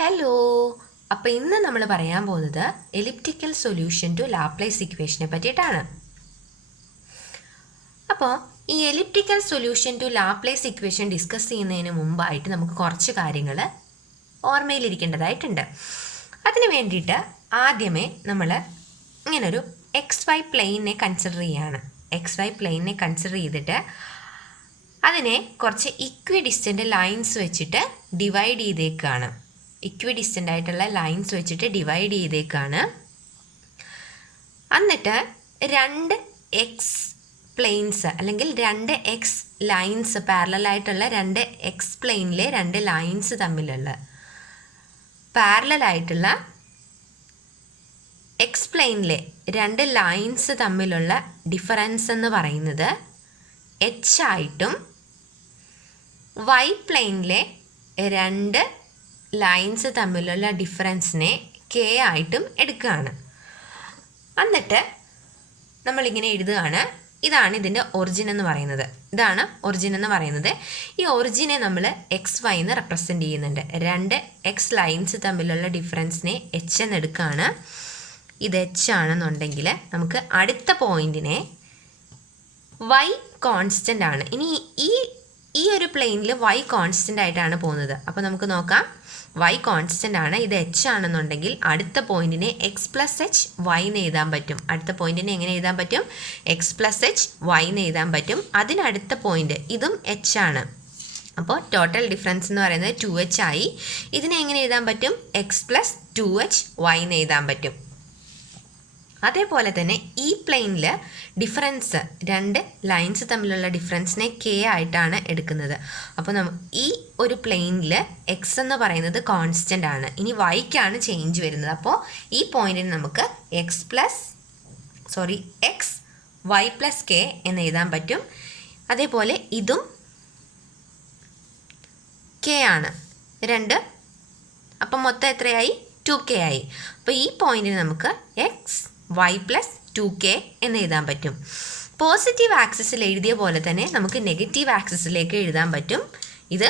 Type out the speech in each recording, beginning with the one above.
Hello. അപ്പോൾ ഇന്ന് നമ്മൾ പറയാൻ പോകുന്നത് എലിപ്റ്റിക്കൽ സൊല്യൂഷൻ ടു ലാപ്ലേസ് ഇക്വേഷനെ പറ്റിയിട്ടാണ്. അപ്പോൾ ഈ elliptical solution to Laplace equation discuss ചെയ്യുന്നതിന് മുമ്പായിട്ട് നമുക്ക് കുറച്ച് കാര്യങ്ങൾ ഓർമ്മയിലിരിക്കേണ്ടതായിട്ടുണ്ട്. അതിന് വേണ്ടിയിട്ട് ആദ്യമേ നമ്മൾ ഇങ്ങനൊരു എക്സ് വൈ പ്ലെയിനെ കൺസിഡർ ചെയ്യുകയാണ്. എക്സ് വൈ പ്ലെയിനെ കൺസിഡർ ചെയ്തിട്ട് അതിനെ കുറച്ച് ഇക്വി ഡിസ്റ്റൻ്റ് ലൈൻസ് വെച്ചിട്ട് ഡിവൈഡ് ചെയ്തേക്കാണ്. ഇക്വി ഡിസ്റ്റൻ്റ് ആയിട്ടുള്ള ലൈൻസ് വെച്ചിട്ട് ഡിവൈഡ് ചെയ്തേക്കാണ്. എന്നിട്ട് രണ്ട് എക്സ് പ്ലെയിൻസ് അല്ലെങ്കിൽ രണ്ട് എക്സ് ലൈൻസ് പാരലലായിട്ടുള്ള രണ്ട് എക്സ് പ്ലെയിനിലെ രണ്ട് ലൈൻസ് തമ്മിലുള്ള പാരലലായിട്ടുള്ള എക്സ് പ്ലെയിനിലെ രണ്ട് ലൈൻസ് തമ്മിലുള്ള ഡിഫറൻസ് എന്ന് പറയുന്നത് എച്ച് ആയിട്ടും വൈ പ്ലെയിനിലെ രണ്ട് ലൈൻസ് തമ്മിലുള്ള ഡിഫറൻസിനെ കെ ആയിട്ടും എടുക്കുകയാണ്. എന്നിട്ട് നമ്മളിങ്ങനെ എഴുതുകയാണ്. ഇതാണ് ഇതിൻ്റെ ഒറിജിൻ എന്ന് പറയുന്നത്. ഇതാണ് ഒറിജിൻ എന്ന് പറയുന്നത്. ഈ ഒറിജിനെ നമ്മൾ എക്സ് വൈ എന്ന് റെപ്രസെൻ്റ് ചെയ്യുന്നുണ്ട്. രണ്ട് എക്സ് ലൈൻസ് തമ്മിലുള്ള ഡിഫറൻസിനെ എച്ച് എന്ന് എടുക്കുകയാണ്. ഇത് എച്ച് ആണെന്നുണ്ടെങ്കിൽ നമുക്ക് അടുത്ത പോയിന്റിനെ വൈ കോൺസ്റ്റൻ്റ് ആണ്. ഇനി ഈ ഒരു പ്ലെയിനിൽ വൈ കോൺസ്റ്റൻ്റ് ആയിട്ടാണ് പോകുന്നത്. അപ്പോൾ നമുക്ക് നോക്കാം. വൈ കോൺസ്റ്റൻ്റ് ആണ്. ഇത് എച്ച് ആണെന്നുണ്ടെങ്കിൽ അടുത്ത പോയിന്റിനെ എക്സ് പ്ലസ് എച്ച് വൈ എന്ന് എഴുതാൻ പറ്റും. അടുത്ത പോയിന്റിനെ എങ്ങനെ എഴുതാൻ പറ്റും? എക്സ് പ്ലസ് എച്ച് വൈ എന്ന് എഴുതാൻ പറ്റും. അതിനടുത്ത പോയിന്റ് ഇതും എച്ച് ആണ്. അപ്പോൾ ടോട്ടൽ ഡിഫറൻസ് എന്ന് പറയുന്നത് 2h ആയി. ഇതിനെ എങ്ങനെ എഴുതാൻ പറ്റും? എക്സ് പ്ലസ് 2h വൈ എന്ന് എഴുതാൻ പറ്റും. അതേപോലെ തന്നെ ഈ പ്ലെയിനിൽ ഡിഫറൻസ് രണ്ട് ലൈൻസ് തമ്മിലുള്ള ഡിഫറൻസിനെ കെ ആയിട്ടാണ് എടുക്കുന്നത്. അപ്പോൾ ഈ ഒരു പ്ലെയിനിൽ എക്സ് എന്ന് പറയുന്നത് കോൺസ്റ്റൻ്റ് ആണ്. ഇനി വൈക്കാണ് ചേഞ്ച് വരുന്നത്. അപ്പോൾ ഈ പോയിന്റിന് നമുക്ക് എക്സ് വൈ പ്ലസ് കെ എന്ന് എഴുതാൻ പറ്റും. അതേപോലെ ഇതും കെ ആണ് രണ്ട്. അപ്പം മൊത്തം എത്രയായി? 2k ആയി. അപ്പോൾ ഈ പോയിന്റിന് നമുക്ക് എക്സ് വൈ പ്ലസ് 2k എന്ന് എഴുതാൻ പറ്റും. പോസിറ്റീവ് ആക്സിസിൽ എഴുതിയ പോലെ തന്നെ നമുക്ക് നെഗറ്റീവ് ആക്സിസിലേക്ക് എഴുതാൻ പറ്റും. ഇത്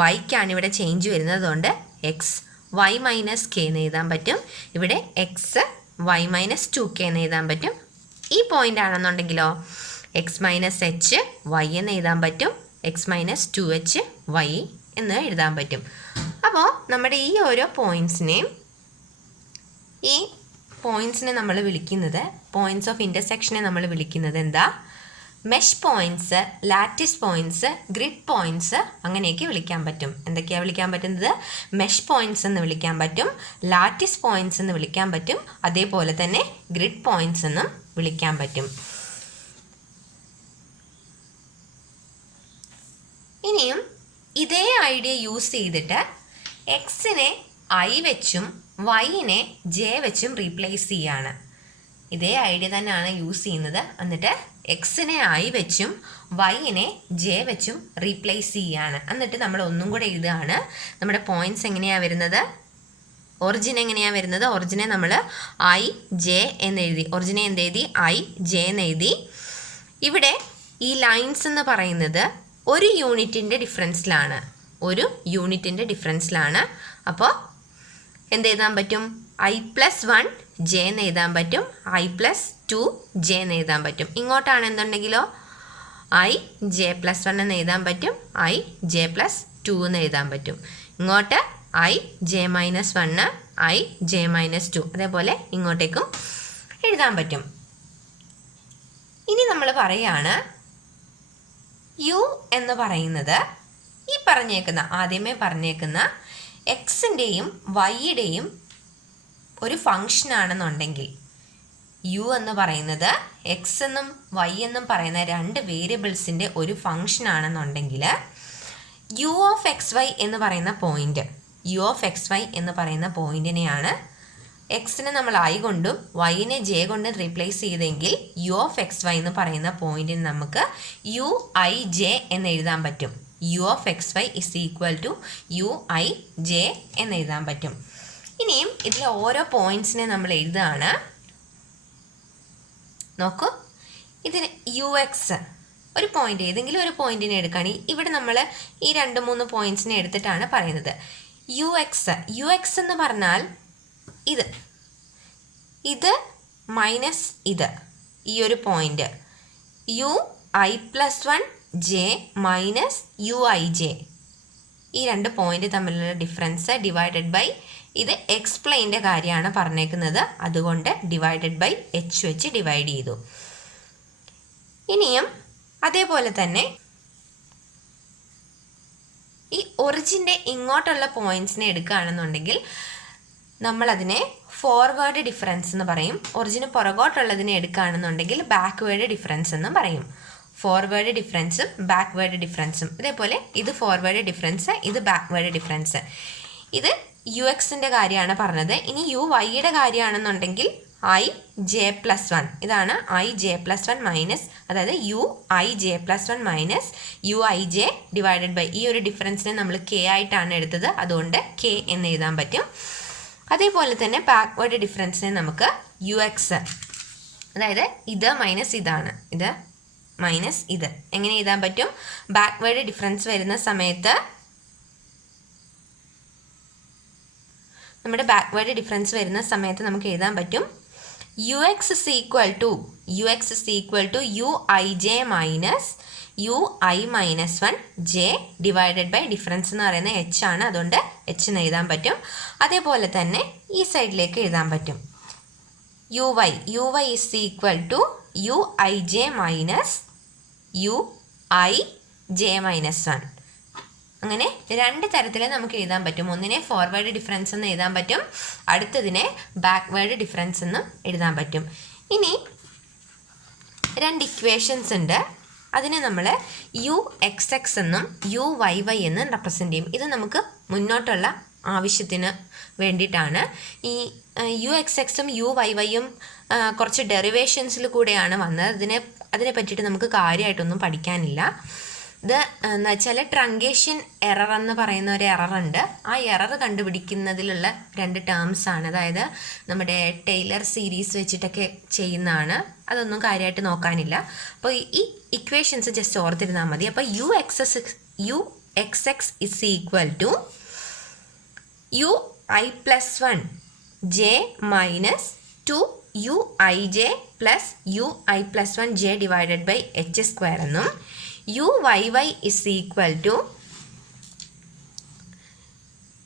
വൈക്കാണ് ഇവിടെ ചേഞ്ച് വരുന്നത്. അതുകൊണ്ട് എക്സ് വൈ മൈനസ് കെ എന്ന് എഴുതാൻ പറ്റും. ഇവിടെ എക്സ് വൈ മൈനസ് 2k എന്ന് എഴുതാൻ പറ്റും. ഈ പോയിന്റ് ആണെന്നുണ്ടെങ്കിലോ എക്സ് മൈനസ് എച്ച് വൈ എന്ന് എഴുതാൻ പറ്റും. എക്സ് മൈനസ് 2h വൈ എന്ന് എഴുതാൻ പറ്റും. അപ്പോൾ നമ്മുടെ ഈ ഓരോ പോയിൻറ്റ്സിനെയും നമ്മൾ വിളിക്കുന്നത് പോയിൻറ്റ്സ് ഓഫ് ഇൻ്റർസെക്ഷനെ നമ്മൾ വിളിക്കുന്നത് എന്താ? Mesh points, lattice points, grid points അങ്ങനെയൊക്കെ വിളിക്കാൻ പറ്റും. എന്തൊക്കെയാണ് വിളിക്കാൻ പറ്റുന്നത്? മെഷ് പോയിൻറ്റ്സ് എന്ന് വിളിക്കാൻ പറ്റും, ലാറ്റിസ് പോയിൻറ്റ്സ് എന്ന് വിളിക്കാൻ പറ്റും, അതേപോലെ തന്നെ ഗ്രിഡ് പോയിൻറ്റ്സ് എന്നും വിളിക്കാൻ പറ്റും. ഇനിയും ഇതേ ഐഡിയ യൂസ് ചെയ്തിട്ട് എക്സിനെ ഐ വെച്ചും വൈനെ ജെ വെച്ചും റീപ്ലേസ് ചെയ്യാണ്. ഇതേ ഐഡിയ തന്നെയാണ് യൂസ് ചെയ്യുന്നത്. എന്നിട്ട് എക്സിനെ ഐ വെച്ചും വൈനെ ജെ വെച്ചും റീപ്ലേസ് ചെയ്യാണ്. എന്നിട്ട് നമ്മൾ ഒന്നും കൂടെ എഴുതുകയാണ്. നമ്മുടെ പോയിൻറ്റ്സ് എങ്ങനെയാണ് വരുന്നത്? ഒറിജിൻ എങ്ങനെയാണ് വരുന്നത്? ഒറിജിനെ നമ്മൾ ഐ ജെ എന്ന് എഴുതി. ഒറിജിനെ എന്ത് എഴുതി? ഐ ജെ എന്ന് എഴുതി. ഇവിടെ ഈ ലൈൻസ് എന്ന് പറയുന്നത് ഒരു യൂണിറ്റിൻ്റെ ഡിഫറൻസിലാണ്. അപ്പോൾ എന്ത് എഴുതാൻ പറ്റും? ഐ പ്ലസ് 1 ജെ എന്ന് എഴുതാൻ പറ്റും. ഐ പ്ലസ് 2 ജെ എന്ന് എഴുതാൻ പറ്റും. ഇങ്ങോട്ടാണ് എന്തുണ്ടെങ്കിലോ ഐ ജെ പ്ലസ് 1 എന്ന് എഴുതാൻ പറ്റും. ഐ ജെ പ്ലസ് 2 എന്ന് എഴുതാൻ പറ്റും. ഇങ്ങോട്ട് I J minus 1 I J minus 2 അതേപോലെ ഇങ്ങോട്ടേക്കും എഴുതാൻ പറ്റും. ഇനി നമ്മൾ പറയാണ് യു എന്ന് പറയുന്നത് ആദ്യമേ പറഞ്ഞേക്കുന്ന എക്സിൻ്റെയും വൈയുടെയും ഒരു ഫങ്ഷൻ ആണെന്നുണ്ടെങ്കിൽ, യു എന്ന് പറയുന്നത് എക്സ് എന്നും വൈ എന്നും പറയുന്ന രണ്ട് വേരിയബിൾസിൻ്റെ ഒരു ഫങ്ഷൻ ആണെന്നുണ്ടെങ്കിൽ യു ഓഫ് എക്സ് വൈ എന്ന് പറയുന്ന പോയിന്റിനെയാണ് എക്സിനെ നമ്മൾ ഐ കൊണ്ടും വൈനെ ജെ കൊണ്ടും റീപ്ലേസ് ചെയ്തെങ്കിൽ യു ഓഫ് എക്സ് വൈ എന്ന് പറയുന്ന പോയിന്റിന് നമുക്ക് യു ഐ ജെ എന്ന് എഴുതാൻ പറ്റും. U of X Y is equal to U I J എന്ന് എഴുതാൻ പറ്റും. ഇനിയും ഇതിലെ ഓരോ പോയിൻറ്റ്സിനെ നമ്മൾ എഴുതുകയാണ്. നോക്കൂ, ഇതിന് യു എക്സ് ഒരു പോയിന്റ് ഏതെങ്കിലും ഒരു പോയിന്റിനെ എടുക്കുകയാണെങ്കിൽ ഇവിടെ നമ്മൾ ഈ 2-3 പോയിന്റ്സിനെ എടുത്തിട്ടാണ് പറയുന്നത്. യു എക്സ് എന്ന് പറഞ്ഞാൽ ഇത് മൈനസ് ഈ ഒരു point UI+1 J minus UIJ, ഈ രണ്ട് പോയിന്റ് തമ്മിലുള്ള ഡിഫറൻസ് ഡിവൈഡഡ് ബൈ ഇത് എക്സ്പ്ലെയിൻ്റെ കാര്യമാണ് പറഞ്ഞേക്കുന്നത്, അതുകൊണ്ട് ഡിവൈഡഡ് ബൈ H വെച്ച് ഡിവൈഡ് ചെയ്തു. ഇനിയും അതേപോലെ തന്നെ ഈ ഒറിജിൻ്റെ ഇങ്ങോട്ടുള്ള പോയിന്റ്സിനെ എടുക്കുകയാണെന്നുണ്ടെങ്കിൽ നമ്മളതിനെ ഫോർവേഡ് ഡിഫറൻസ് എന്ന് പറയും. ഒറിജിന് പുറകോട്ടുള്ളതിനെ എടുക്കുകയാണെന്നുണ്ടെങ്കിൽ ബാക്ക്വേഡ് ഡിഫറൻസ് എന്ന് പറയും. ഫോർവേഡ് ഡിഫറൻസും ബാക്ക്വേഡ് ഡിഫറൻസും ഇതേപോലെ ഇത് ഫോർവേഡ് ഡിഫറൻസ്, ഇത് ബാക്ക്വേഡ് ഡിഫറൻസ്. ഇത് UXൻ്റെ കാര്യമാണ് പറഞ്ഞത്. ഇനി UYയുടെ കാര്യമാണെന്നുണ്ടെങ്കിൽ IJ+1, ഇതാണ് IJ+1 മൈനസ്, അതായത് UIJ+1 minus UIJ divided by ഈ ഒരു ഡിഫറൻസിനെ നമ്മൾ K ആയിട്ടാണ് എടുത്തത്, അതുകൊണ്ട് K എന്ന് എഴുതാൻ പറ്റും. അതേപോലെ തന്നെ ബാക്ക്വേഡ് ഡിഫറൻസിനെ നമുക്ക് UX, അതായത് ഇത് മൈനസ് ഇതാണ്, ഇത് മൈനസ് ഇത്, എങ്ങനെ എഴുതാൻ പറ്റും? ബാക്ക്വേഡ് ഡിഫറൻസ് വരുന്ന സമയത്ത് നമ്മുടെ ബാക്ക്വേഡ് ഡിഫറൻസ് വരുന്ന സമയത്ത് നമുക്ക് എഴുതാൻ പറ്റും UX is equal to UIJ minus UI-1 J divided by difference എന്ന് പറയുന്നത് H ആണ്, അതുകൊണ്ട് H എന്ന് എഴുതാൻ പറ്റും. അതേപോലെ തന്നെ ഈ സൈഡിലേക്ക് എഴുതാൻ പറ്റും UY is equal to UIJ minus UI-1. അങ്ങനെ രണ്ട് തരത്തിൽ നമുക്ക് എഴുതാൻ പറ്റും. ഒന്നിനെ ഫോർവേഡ് ഡിഫറൻസ് എന്ന് എഴുതാൻ പറ്റും, അടുത്തതിനെ ബാക്ക്വേഡ് ഡിഫറൻസ് എന്ന് എഴുതാൻ പറ്റും. ഇനി രണ്ട് ഇക്വേഷൻസ് ഉണ്ട്, അതിനെ നമ്മൾ UXX എന്നും UYY എന്നും റെപ്രസെൻ്റ് ചെയ്യും. ഇത് നമുക്ക് മുന്നോട്ടുള്ള ആവശ്യത്തിന് വേണ്ടിയിട്ടാണ്. ഈ UXXും UYYയും കുറച്ച് ഡെറിവേഷൻസിൽ കൂടെയാണ് വന്നത്. അതിനെ പറ്റിയിട്ട് നമുക്ക് കാര്യമായിട്ടൊന്നും പഠിക്കാനില്ല. ഇത് എന്ന് വെച്ചാൽ ട്രങ്കേഷൻ എറർ എന്ന് പറയുന്ന ഒരു എററുണ്ട്. ആ എറർ കണ്ടുപിടിക്കുന്നതിലുള്ള രണ്ട് ടേംസ് ആണ്, അതായത് നമ്മുടെ ടൈലർ സീരീസ് വെച്ചിട്ടൊക്കെ ചെയ്യുന്നതാണ്. അതൊന്നും കാര്യമായിട്ട് നോക്കാനില്ല. അപ്പോൾ ഈ ഇക്വേഷൻസ് ജസ്റ്റ് ഓർത്തിരുന്നാൽ മതി. അപ്പോൾ UXX is equal to UI+1 J minus 2UIJ plus UI+1 J divided by H square എന്നും UYY is equal to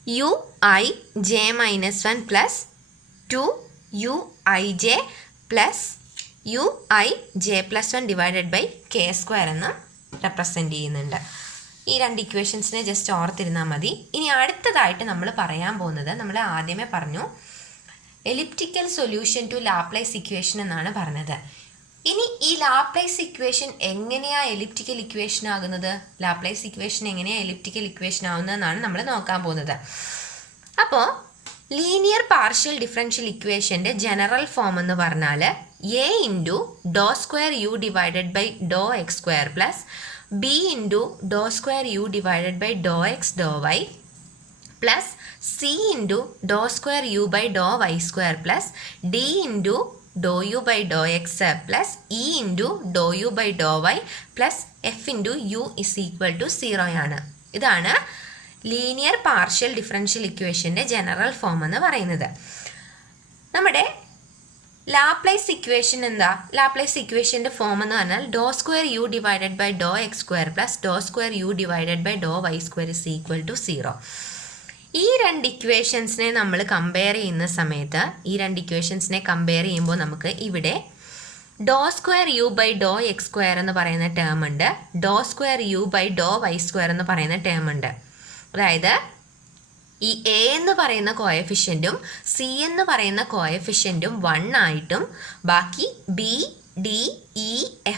UIJ minus 1 plus 2UIJ plus UIJ plus 1 divided by K square എന്ന് represent ചെയ്യുന്നുണ്ട്. ഈ രണ്ട് ഇക്വേഷൻസിനെ just ഓർത്തിരുന്നാൽ മതി. ഇനി അടുത്തതായിട്ട് നമ്മൾ പറയാൻ പോകുന്നത്, നമ്മൾ ആദ്യമേ പറഞ്ഞു elliptical solution to Laplace equation എന്നാണ് പറഞ്ഞത്. ഇനി ഈ ലാപ്ലേസ് ഇക്വേഷൻ എങ്ങനെയാണ് എലിപ്റ്റിക്കൽ ഇക്വേഷൻ ആകുന്നത്, ലാപ്ലേസ് ഇക്വേഷൻ എങ്ങനെയാണ് എലിപ്റ്റിക്കൽ ഇക്വേഷൻ ആകുന്നതെന്നാണ് നമ്മൾ നോക്കാൻ പോകുന്നത്. അപ്പോൾ ലീനിയർ പാർഷ്യൽ ഡിഫറൻഷ്യൽ ഇക്വേഷൻ്റെ ജനറൽ ഫോം എന്ന് പറഞ്ഞാൽ A ഇൻറ്റു ഡോ സ്ക്വയർ U ഡിവൈഡഡ് ബൈ ഡോ x square plus B into ഡോ സ്ക്വയർ U ഡിവൈഡഡ് ബൈ ഡോ എക്സ് ഡോ വൈ പ്ലസ് C ഇൻറ്റു ഡോ സ്ക്വയർ U ബൈ ഡോ y square plus D into ഡോ യു ബൈ ഡോ എക്സ് പ്ലസ് ഇ ഇൻറ്റു ഡോ u by ഡോ y plus f into u is equal to 0 ആണ്. ഇതാണ് ലീനിയർ പാർഷ്യൽ ഡിഫറൻഷ്യൽ ഇക്വേഷൻ്റെ general form എന്ന് പറയുന്നത്. നമ്മുടെ ലാപ്ലേസ് ഇക്വേഷൻ എന്താ? ലാപ്ലേസ് ഇക്വേഷൻ്റെ ഫോം എന്ന് പറഞ്ഞാൽ ഡോ സ്ക്വയർ U ഡിവൈഡഡ് ബൈ ഡോ എക്സ് സ്ക്വയർ പ്ലസ് ഡോ സ്ക്വയർ U ഡിവൈഡഡ് ബൈ ഡോ y square is equal to 0. ഈ രണ്ട് ഇക്വേഷൻസിനെ നമ്മൾ കമ്പയർ ചെയ്യുന്ന സമയത്ത്, ഈ രണ്ട് ഇക്വേഷൻസിനെ കമ്പയർ ചെയ്യുമ്പോൾ നമുക്ക് ഇവിടെ ഡോ സ്ക്വയർ U ബൈ ഡോ എക്സ് സ്ക്വയർ എന്ന് പറയുന്ന ടേം ഉണ്ട്, ഡോ സ്ക്വയർ U ബൈ ഡോ വൈ സ്ക്വയർ എന്ന് പറയുന്ന ടേം ഉണ്ട്. അതായത് ഈ A എന്ന് പറയുന്ന കോയഫിഷ്യൻറ്റും C എന്ന് പറയുന്ന കോയഫിഷ്യൻറ്റും 1 ആയിട്ടും ബാക്കി B, D, E,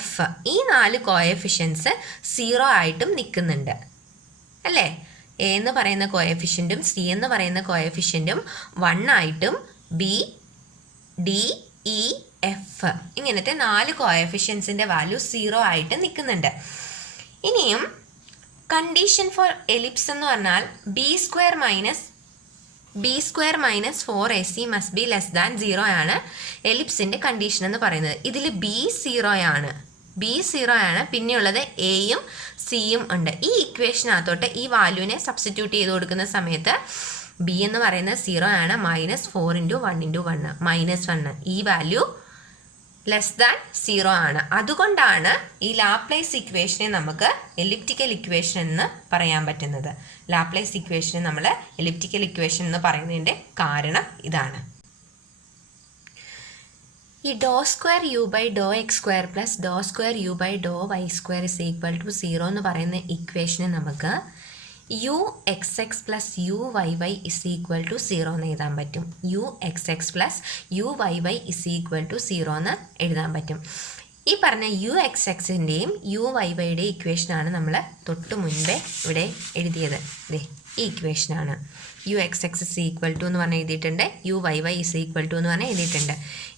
F ഈ 4 കോയഫിഷ്യൻസ് 0 ആയിട്ടും നിൽക്കുന്നുണ്ട് അല്ലേ? A എന്ന് പറയുന്ന കോയഫിഷ്യൻറ്റും C എന്ന് പറയുന്ന കോയഫിഷ്യൻറ്റും 1 ആയിട്ടും B, D, E, F ഇങ്ങനത്തെ 4 കോയഫിഷ്യൻസിൻ്റെ വാല്യൂ 0 ആയിട്ട് നിൽക്കുന്നുണ്ട്. ഇനിയും കണ്ടീഷൻ ഫോർ എലിപ്സ് എന്ന് പറഞ്ഞാൽ B square minus 4AC must be less than 0 ആണ് എലിപ്സിൻ്റെ കണ്ടീഷൻ എന്ന് പറയുന്നത്. ഇതിൽ B 0 ആണ്, ബി 0 ആണ്, പിന്നെയുള്ളത് എയും സിയും ഉണ്ട്. ഈ ഇക്വേഷനകത്തോട്ട് ഈ വാല്യൂവിനെ സബ്സ്റ്റിറ്റ്യൂട്ട് ചെയ്ത് കൊടുക്കുന്ന സമയത്ത് ബി എന്ന് പറയുന്നത് 0 ആണ്, -4 × 1 × 1 -1, ഈ വാല്യൂ <<0 ആണ്. അതുകൊണ്ടാണ് ഈ ലാപ്ലേസ് ഇക്വേഷനെ നമുക്ക് എലിപ്റ്റിക്കൽ ഇക്വേഷൻ എന്ന് പറയാൻ പറ്റുന്നത്. ലാപ്ലേസ് ഇക്വേഷനെ നമ്മൾ എലിപ്റ്റിക്കൽ ഇക്വേഷൻ എന്ന് പറയുന്നതിൻ്റെ കാരണം ഇതാണ്. ഈ (2u/(x²) + (2u/(y²) = 0 എന്ന് പറയുന്ന ഇക്വേഷനെ നമുക്ക് uxx + uyy = 0 എന്ന് എഴുതാൻ പറ്റും. uxx + uyy = 0 എന്ന് എഴുതാൻ പറ്റും. ഈ പറഞ്ഞ uxxൻ്റെയും uyyയുടെയും ഇക്വേഷനാണ് നമ്മൾ തൊട്ട് മുൻപേ ഇവിടെ എഴുതിയത്. ഈ ഇക്വേഷനാണ് uxx = എന്ന് പറഞ്ഞ് എഴുതിയിട്ടുണ്ട്, uyy = എന്ന് പറഞ്ഞ് എഴുതിയിട്ടുണ്ട്.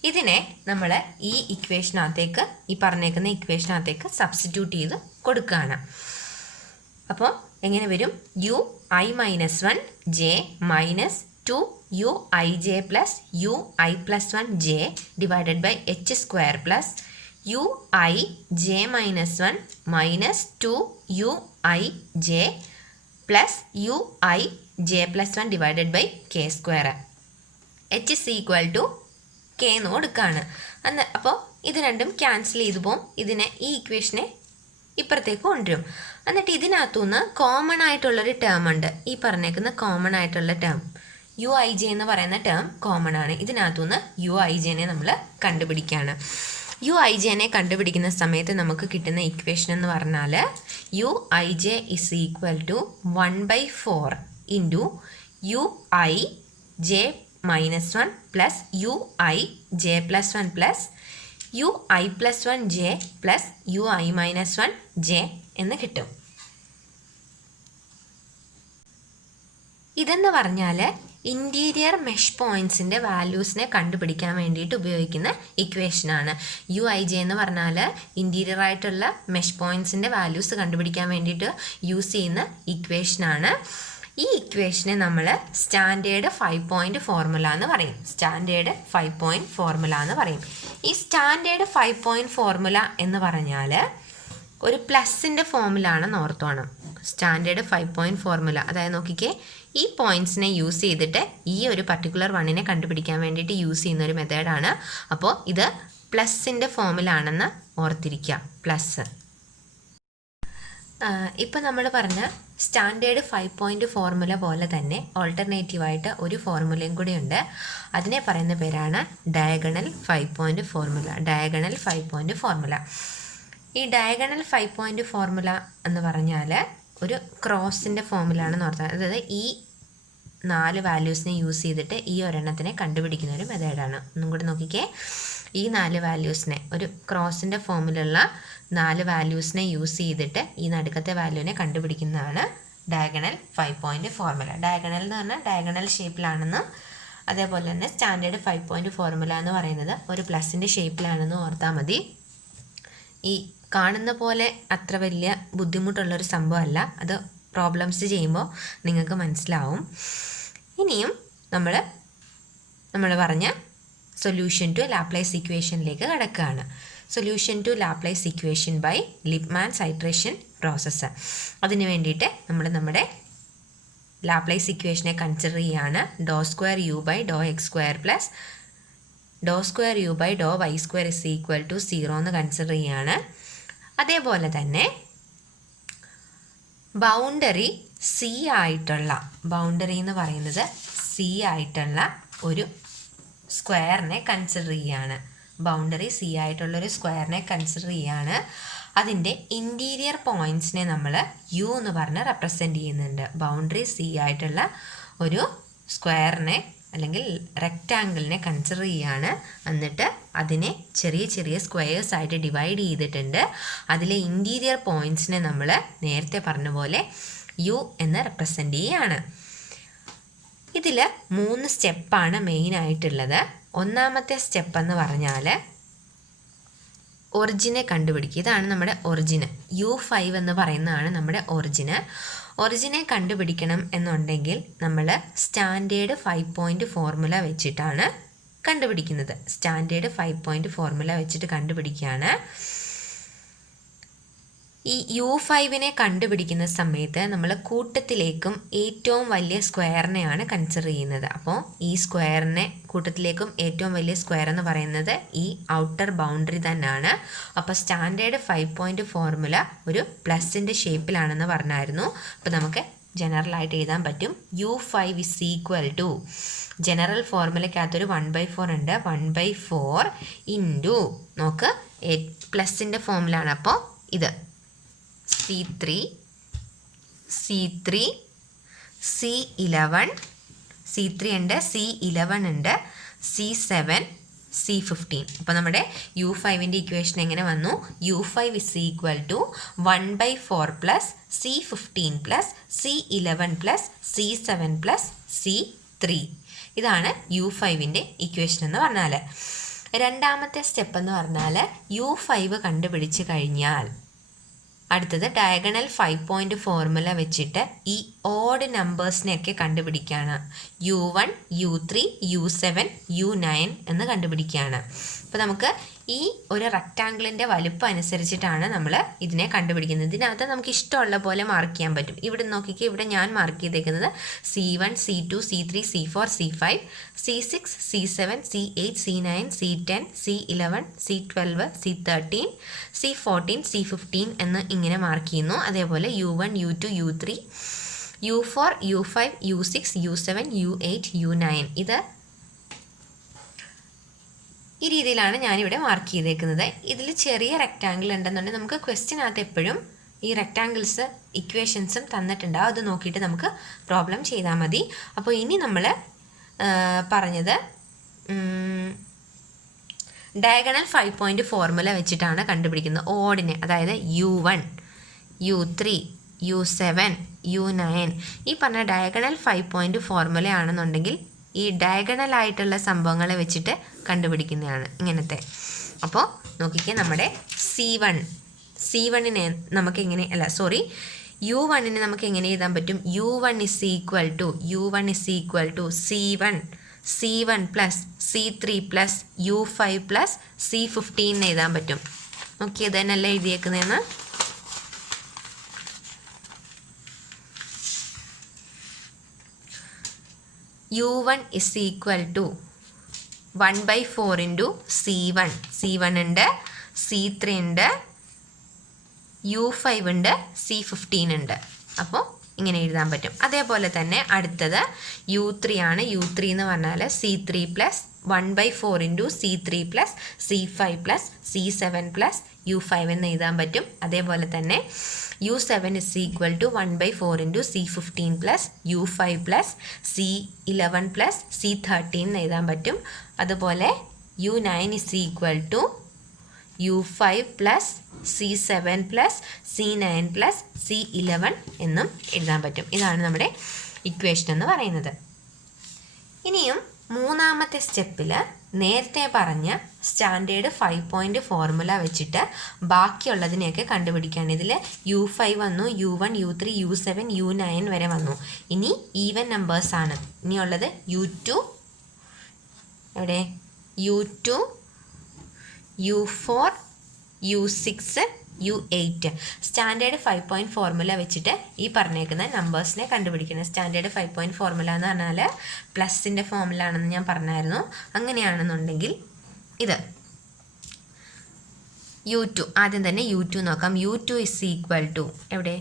ഇതിനെ നമ്മൾ ഈ ഇക്വേഷനകത്തേക്ക്, ഈ പറഞ്ഞേക്കുന്ന ഇക്വേഷനകത്തേക്ക് സബ്സ്റ്റിറ്റ്യൂട്ട് ചെയ്ത് കൊടുക്കുകയാണ്. അപ്പോൾ എങ്ങനെ വരും? ui-1 j - 2uij + ui+1j divided by h² + uij - 1 - 2uij + uij+1 divided by k². h = k എന്ന് കൊടുക്കുകയാണ്. അപ്പോൾ ഇത് രണ്ടും ക്യാൻസൽ ചെയ്തു പോകും. ഇതിനെ, ഈ ഇക്വേഷനെ ഇപ്പുറത്തേക്ക് കൊണ്ടുവരും. എന്നിട്ട് ഇതിനകത്തുനിന്ന് കോമൺ ആയിട്ടുള്ളൊരു ടേം ഉണ്ട്. ഈ പറഞ്ഞേക്കുന്ന കോമൺ ആയിട്ടുള്ള ടേം uij എന്ന് പറയുന്ന ടേം കോമൺ ആണ്. ഇതിനകത്തുനിന്ന് uijനെ നമ്മൾ കണ്ടുപിടിക്കുകയാണ്. uijനെ കണ്ടുപിടിക്കുന്ന സമയത്ത് നമുക്ക് കിട്ടുന്ന ഇക്വേഷൻ എന്ന് പറഞ്ഞാൽ uij = 1/4 × uij - 1 + uij+1 + ui+1j + ui-1j എന്ന് കിട്ടും. ഇതെന്ന് പറഞ്ഞാൽ ഇൻറ്റീരിയർ മെഷ് പോയിൻറ്റ്സിൻ്റെ വാല്യൂസിനെ കണ്ടുപിടിക്കാൻ വേണ്ടിയിട്ട് ഉപയോഗിക്കുന്ന ഇക്വേഷനാണ്. uij എന്ന് പറഞ്ഞാൽ ഇൻറ്റീരിയർ ആയിട്ടുള്ള മെഷ് പോയിൻറ്റ്സിൻ്റെ വാല്യൂസ് കണ്ടുപിടിക്കാൻ വേണ്ടിയിട്ട് യൂസ് ചെയ്യുന്ന ഇക്വേഷനാണ്. ഈ ഇക്വേഷനെ നമ്മൾ സ്റ്റാൻഡേർഡ് 5 പോയിൻ്റ് ഫോർമുല എന്ന് പറയും. സ്റ്റാൻഡേർഡ് 5 പോയിൻ്റ് ഫോർമുല എന്ന് പറയും. ഈ സ്റ്റാൻഡേർഡ് 5 പോയിൻ്റ് ഫോർമുല എന്ന് പറഞ്ഞാൽ ഒരു പ്ലസിൻ്റെ ഫോർമുല ആണെന്ന് ഓർത്തോണം. സ്റ്റാൻഡേർഡ് 5 പോയിൻ്റ് ഫോർമുല, അതായത് നോക്കിക്കേ, ഈ പോയിൻറ്റ്സിനെ യൂസ് ചെയ്തിട്ട് ഈ ഒരു പർട്ടിക്കുലർ വണ്ണിനെ കണ്ടുപിടിക്കാൻ വേണ്ടിയിട്ട് യൂസ് ചെയ്യുന്ന ഒരു മെത്തേഡാണ്. അപ്പോൾ ഇത് പ്ലസിൻ്റെ ഫോർമുല ആണെന്ന് ഓർത്തിരിക്കുക. പ്ലസ് ഇപ്പം നമ്മൾ പറഞ്ഞ സ്റ്റാൻഡേർഡ് 5 പോയിൻ്റ് ഫോർമുല പോലെ തന്നെ ഓൾട്ടർനേറ്റീവായിട്ട് ഒരു ഫോർമുലയും കൂടി ഉണ്ട്. അതിനെ പറയുന്ന പേരാണ് diagonal 5 point formula. Diagonal 5 point formula. ഈ ഡയഗണൽ 5 പോയിൻ്റ് ഫോർമുല എന്ന് പറഞ്ഞാൽ ഒരു ക്രോസിൻ്റെ ഫോർമുല ആണെന്ന് ഓർത്താൽ, അതായത് ഈ 4 വാല്യൂസിനെ യൂസ് ചെയ്തിട്ട് ഈ ഒരെണ്ണത്തിനെ കണ്ടുപിടിക്കുന്ന ഒരു മെത്തേഡാണ്. ഒന്നും കൂടി നോക്കിക്കേ, ഈ 4 വാല്യൂസിനെ, ഒരു ക്രോസിൻ്റെ ഫോമിലുള്ള 4 വാല്യൂസിനെ യൂസ് ചെയ്തിട്ട് ഈ നടുക്കത്തെ വാല്യൂവിനെ കണ്ടുപിടിക്കുന്നതാണ് ഡയഗണൽ 5 പോയിൻ്റ് ഫോർമുല. ഡയഗണൽ എന്ന് പറഞ്ഞാൽ ഡയഗണൽ ഷേപ്പിലാണെന്നും, അതേപോലെ തന്നെ സ്റ്റാൻഡേർഡ് 5 പോയിൻ്റ് ഫോർമുല എന്ന് പറയുന്നത് ഒരു പ്ലസിൻ്റെ ഷേപ്പിലാണെന്നും ഓർത്താൽ മതി. ഈ കാണുന്ന പോലെ അത്ര വലിയ ബുദ്ധിമുട്ടുള്ളൊരു സംഭവമല്ല. അത് പ്രോബ്ലംസ് ചെയ്യുമ്പോൾ നിങ്ങൾക്ക് മനസ്സിലാവും. ഇനിയും നമ്മൾ പറഞ്ഞ സൊല്യൂഷൻ ടു ലാപ്ലേസ് ഇക്വേഷനിലേക്ക് കടക്കുകയാണ്. Solution to Laplace equation by Liebmann's iteration process. അതിന് വേണ്ടിയിട്ട് നമ്മൾ നമ്മുടെ ലാപ്ലേസ് ഇക്വേഷനെ കൺസിഡർ ചെയ്യുകയാണ്. (2u/(x²) + (2u/(y²) = 0 എന്ന് കൺസിഡർ ചെയ്യുകയാണ്. അതേപോലെ തന്നെ ബൗണ്ടറി സി ആയിട്ടുള്ള, ബൗണ്ടറി എന്ന് പറയുന്നത് സി ആയിട്ടുള്ള ഒരു സ്ക്വയറിനെ കൺസിഡർ ചെയ്യുകയാണ്. ബൗണ്ടറി സി ആയിട്ടുള്ളൊരു സ്ക്വയറിനെ കൺസിഡർ ചെയ്യുകയാണ്. അതിൻ്റെ ഇൻറ്റീരിയർ പോയിൻറ്റ്സിനെ നമ്മൾ യു എന്ന് പറഞ്ഞ് റെപ്രസെൻ്റ് ചെയ്യുന്നുണ്ട്. ബൗണ്ടറി സി ആയിട്ടുള്ള ഒരു സ്ക്വയറിനെ അല്ലെങ്കിൽ റെക്റ്റാങ്കിളിനെ കൺസിഡർ ചെയ്യുകയാണ്. എന്നിട്ട് അതിനെ ചെറിയ ചെറിയ സ്ക്വയേഴ്സ് ആയിട്ട് ഡിവൈഡ് ചെയ്തിട്ടുണ്ട്. അതിലെ ഇൻറ്റീരിയർ പോയിൻറ്റ്സിനെ നമ്മൾ നേരത്തെ പറഞ്ഞ പോലെ യു എന്ന് റെപ്രസെൻ്റ് ചെയ്യുകയാണ്. ഇതിൽ 3 സ്റ്റെപ്പാണ് മെയിനായിട്ടുള്ളത്. ഒന്നാമത്തെ സ്റ്റെപ്പ് എന്ന് പറഞ്ഞാൽ ഒറിജിനെ കണ്ടുപിടിക്കുക. ഇതാണ് നമ്മുടെ ഒറിജിന്. u5 എന്ന് പറയുന്നതാണ് നമ്മുടെ ഒറിജിന്. ഒറിജിനെ കണ്ടുപിടിക്കണം എന്നുണ്ടെങ്കിൽ നമ്മൾ സ്റ്റാൻഡേർഡ് 5 പോയിൻ്റ് ഫോർമുല വെച്ചിട്ടാണ് കണ്ടുപിടിക്കുന്നത്. സ്റ്റാൻഡേർഡ് 5 പോയിൻ്റ് ഫോർമുല വെച്ചിട്ട് കണ്ടുപിടിക്കുകയാണ്. ഈ U5നെ കണ്ടുപിടിക്കുന്ന സമയത്ത് നമ്മൾ കൂട്ടത്തിലേക്കും ഏറ്റവും വലിയ സ്ക്വയറിനെയാണ് കൺസിഡർ ചെയ്യുന്നത്. അപ്പോൾ ഈ സ്ക്വയറിനെ കൂട്ടത്തിലേക്കും ഏറ്റവും വലിയ സ്ക്വയർ എന്ന് പറയുന്നത് ഈ ഔട്ടർ ബൗണ്ടറി തന്നെയാണ്. അപ്പോൾ സ്റ്റാൻഡേർഡ് 5 പോയിൻ്റ് ഫോർമുല ഒരു പ്ലസിൻ്റെ ഷേപ്പിലാണെന്ന് പറഞ്ഞായിരുന്നു. അപ്പോൾ നമുക്ക് ജനറലായിട്ട് എഴുതാൻ പറ്റും U5 is equal to, general ഫോർമുലയ്ക്കകത്തൊരു 1/4 ഉണ്ട്, 1/4 ഇൻറ്റു നോക്ക് പ്ലസിൻ്റെ ഫോർമുലയാണ്. അപ്പോൾ ഇത് C3 C11 C3 ഉണ്ട്, C11 ഉണ്ട്, C7 C15. അപ്പോൾ നമ്മുടെ U5ൻ്റെ ഇക്വേഷൻ എങ്ങനെ വന്നു? U5 is equal to 1/4 plus C15 plus C11 plus C7 plus C3. ഇതാണ് U5ൻ്റെ ഇക്വേഷൻ എന്ന് പറഞ്ഞാൽ. രണ്ടാമത്തെ സ്റ്റെപ്പ് എന്ന് പറഞ്ഞാൽ U5 കണ്ടുപിടിച്ച് കഴിഞ്ഞാൽ അടുത്തത് ഡയഗണൽ 5 പോയിൻ്റ് ഫോർമുല വെച്ചിട്ട് ഈ odd നമ്പേഴ്സിനെയൊക്കെ കണ്ടുപിടിക്കുകയാണ്. U1 U3 U7 U9 എന്ന് കണ്ടുപിടിക്കുകയാണ്. അപ്പോൾ നമുക്ക് ഈ ഒരു റെക്റ്റാങ്കിളിൻ്റെ വലുപ്പം അനുസരിച്ചിട്ടാണ് നമ്മൾ ഇതിനെ കണ്ടുപിടിക്കുന്നത്. ഇതിനകത്ത് നമുക്ക് ഇഷ്ടമുള്ള പോലെ മാർക്ക് ചെയ്യാൻ പറ്റും. ഇവിടെ നോക്കിക്കുക, ഇവിടെ ഞാൻ മാർക്ക് ചെയ്തേക്കുന്നത് C1 C2 C3 C4 C5 C6 C7 C8 C9 C10 C11 C12 C13 C14 C15 എന്ന് ഇങ്ങനെ മാർക്ക് ചെയ്യുന്നു. അതേപോലെ U1 U2 U3 U4 U5 U6 U7 U8 U9 ഇത് ഈ രീതിയിലാണ് ഞാനിവിടെ മാർക്ക് ചെയ്തേക്കുന്നത്. ഇതിൽ ചെറിയ റെക്റ്റാങ്കിൾ ഉണ്ടെന്നുണ്ടെങ്കിൽ നമുക്ക് ക്വസ്റ്റ്യനകത്ത് എപ്പോഴും ഈ റെക്റ്റാങ്കിൾസ് ഇക്വേഷൻസും തന്നിട്ടുണ്ടാവും. അത് നോക്കിയിട്ട് നമുക്ക് പ്രോബ്ലം ചെയ്താൽ മതി. അപ്പോൾ ഇനി നമ്മൾ പറഞ്ഞത് ഡയഗണൽ 5 പോയിൻ്റ് ഫോർമുല വെച്ചിട്ടാണ് കണ്ടുപിടിക്കുന്നത് ഓഡിനെ. അതായത് U1 U3 U7 U9 ഈ പറഞ്ഞ ഡയഗണൽ 5 പോയിൻ്റ് ഫോർമുല ആണെന്നുണ്ടെങ്കിൽ ഈ ഡയഗണൽ ആയിട്ടുള്ള സംഭവങ്ങളെ വെച്ചിട്ട് കണ്ടുപിടിക്കുന്നതാണ് ഇങ്ങനത്തെ. അപ്പോൾ നോക്കിക്കേ, നമ്മുടെ C1നെ നമുക്ക് എങ്ങനെ U1നെ നമുക്ക് എങ്ങനെ എഴുതാൻ പറ്റും? U1 is equal to C1 plus C3 plus U5 plus C15 എന്ന് എഴുതാൻ പറ്റും. നോക്കി ഇത് തന്നെയല്ല എഴുതിയേക്കുന്നതെന്ന്. U1 is equal to 1/4 into C1 ഉണ്ട്, C3 ഉണ്ട്, U5 ഉണ്ട്, C15 ഉണ്ട്. അപ്പോൾ ഇങ്ങനെ എഴുതാൻ പറ്റും. അതേപോലെ തന്നെ അടുത്തത് U3 ആണ്. U3 എന്ന് പറഞ്ഞാൽ C3 plus 1/4 into C3 plus C5 plus C7 plus U5 എന്ന് എഴുതാൻ പറ്റും. അതേപോലെ തന്നെ U7 is equal to 1/4 into C15 plus U5 plus C11 plus C13 എന്ന് എഴുതാൻ പറ്റും. അതുപോലെ U9 is equal to U5 plus C7 plus C9 plus C11 എന്നും എഴുതാൻ പറ്റും. ഇതാണ് നമ്മുടെ ഇക്വേഷൻ എന്ന് പറയുന്നത്. ഇനിയും മൂന്നാമത്തെ സ്റ്റെപ്പിൽ നേരത്തെ പറഞ്ഞ സ്റ്റാൻഡേർഡ് 5 പോയിൻ്റ് ഫോർമുല വെച്ചിട്ട് ബാക്കിയുള്ളതിനെയൊക്കെ കണ്ടുപിടിക്കുകയാണ്. ഇതിൽ U5 വന്നു, U1 U3 U7 U9 വരെ വന്നു. ഇനി ഈവൻ നമ്പേഴ്സാണ്. ഇനിയുള്ളത് U2 എവിടെ U2 U4 U6 U8 standard 5 point formula വെച്ചിട്ട് ഈ പറഞ്ഞേക്കുന്ന നമ്പേഴ്സിനെ കണ്ടുപിടിക്കണം. സ്റ്റാൻഡേർഡ് 5 പോയിൻ്റ് ഫോർമുല എന്ന് പറഞ്ഞാൽ പ്ലസിൻ്റെ ഫോർമുല ആണെന്ന് ഞാൻ പറഞ്ഞായിരുന്നു. അങ്ങനെയാണെന്നുണ്ടെങ്കിൽ ഇത് U2 ആദ്യം തന്നെ U2 നോക്കാം. U2 ഇസ് ഈക്വൽ ടു എവിടെ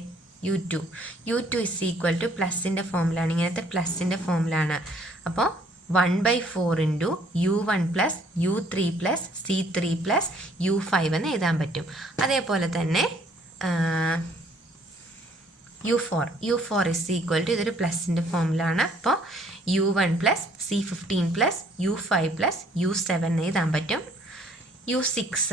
U2 ഇസ് ഈക്വൽ ടു പ്ലസിൻ്റെ ഫോർമുലയാണ്. ഇങ്ങനത്തെ പ്ലസിൻ്റെ ഫോർമുലയാണ്. അപ്പോൾ 1/4 into U1 plus U3 plus C3 plus U5 എന്ന് എഴുതാൻ പറ്റും. അതേപോലെ തന്നെ U4 ഇസ് ഈക്വൽ ടു ഇതൊരു പ്ലസിൻ്റെ ഫോർമുലയാണ്. അപ്പോൾ U1 plus C15 plus U5 plus U7 എന്ന് എഴുതാൻ പറ്റും. U6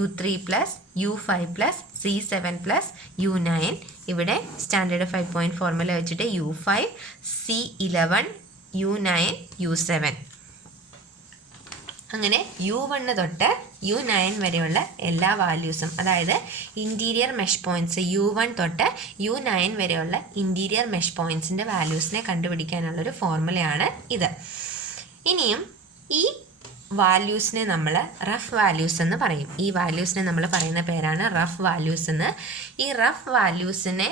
U3 plus U5 plus C7 plus U9 ഇവിടെ സ്റ്റാൻഡേർഡ് 5 പോയിൻ്റ് ഫോർമുല വെച്ചിട്ട് U5 C11 U9 U7 അങ്ങനെ U1 തൊട്ട് U9 വരെയുള്ള എല്ലാ വാല്യൂസും, അതായത് ഇൻറ്റീരിയർ മെഷ് പോയിൻറ്റ്സ് U1 തൊട്ട് U9 വരെയുള്ള ഇൻറ്റീരിയർ മെഷ് പോയിൻറ്റ്സിൻ്റെ വാല്യൂസിനെ കണ്ടുപിടിക്കാനുള്ളൊരു ഫോർമുലയാണ് ഇത്. ഇനിയും ഈ വാല്യൂസിനെ നമ്മൾ റഫ് വാല്യൂസ് എന്ന് പറയും. ഈ വാല്യൂസിനെ നമ്മൾ പറയുന്ന പേരാണ് റഫ് വാല്യൂസ് എന്ന്. ഈ റഫ് വാല്യൂസിനെ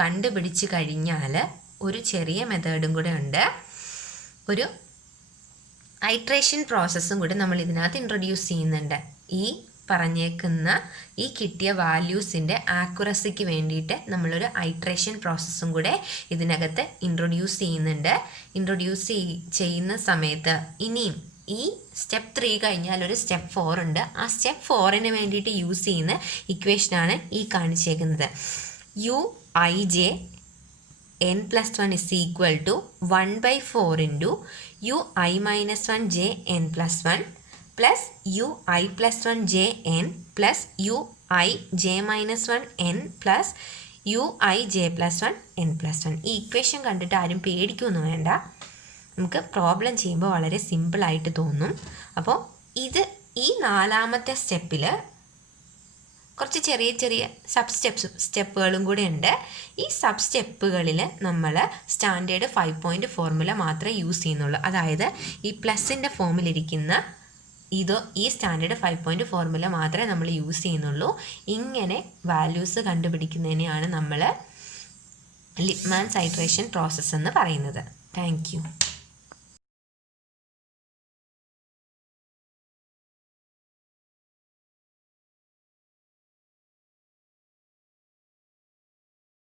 കണ്ടുപിടിച്ച് കഴിഞ്ഞാൽ ഒരു ചെറിയ മെത്തേഡും കൂടെ ഉണ്ട്, ഒരു ഐട്രേഷൻ പ്രോസസ്സും കൂടി നമ്മൾ ഇതിനകത്ത് ഇൻട്രൊഡ്യൂസ് ചെയ്യുന്നുണ്ട്. ഈ പറഞ്ഞേക്കുന്ന ഈ കിട്ടിയ വാല്യൂസിൻ്റെ ആക്യുറസിക്ക് വേണ്ടിയിട്ട് നമ്മളൊരു ഐട്രേഷൻ പ്രോസസ്സും കൂടെ ഇതിനകത്ത് ഇൻട്രൊഡ്യൂസ് ചെയ്യുന്നുണ്ട്. ചെയ്യുന്ന സമയത്ത് ഇനിയും ഈ സ്റ്റെപ്പ് 3 കഴിഞ്ഞാൽ ഒരു സ്റ്റെപ്പ് 4 ഉണ്ട്. ആ സ്റ്റെപ്പ് 4ന് വേണ്ടിയിട്ട് യൂസ് ചെയ്യുന്ന ഇക്വേഷനാണ് ഈ കാണിച്ചേക്കുന്നത്. uij n+1 is equal to 1/4 into ui minus 1 j n+1 plus ui plus 1 j n plus ui j minus 1 n plus ui j plus 1 n+1. ഈ ഇക്വേഷൻ കണ്ടിട്ട് ആരും പേടിക്കൊന്നും വേണ്ട. നമുക്ക് പ്രോബ്ലം ചെയ്യുമ്പോൾ വളരെ സിമ്പിളായിട്ട് തോന്നും. അപ്പോൾ ഈ 4ാമത്തെ സ്റ്റെപ്പിൽ കുറച്ച് ചെറിയ ചെറിയ സ്റ്റെപ്പുകളും കൂടെ ഉണ്ട്. ഈ സബ് സ്റ്റെപ്പുകളിൽ നമ്മൾ സ്റ്റാൻഡേർഡ് 5 പോയിൻ്റ് ഫോർമുല മാത്രമേ യൂസ് ചെയ്യുന്നുള്ളൂ. അതായത് ഈ പ്ലസിൻ്റെ ഫോമിലിരിക്കുന്ന ഈ സ്റ്റാൻഡേർഡ് 5 പോയിൻ്റ് ഫോർമുല മാത്രമേ നമ്മൾ യൂസ് ചെയ്യുന്നുള്ളൂ. ഇങ്ങനെ വാല്യൂസ് കണ്ടുപിടിക്കുന്നതിനെയാണ് നമ്മൾ ലിപ്മാൻസ് ഐട്രേഷൻ പ്രോസസ്സ് എന്ന് പറയുന്നത്. Thank you.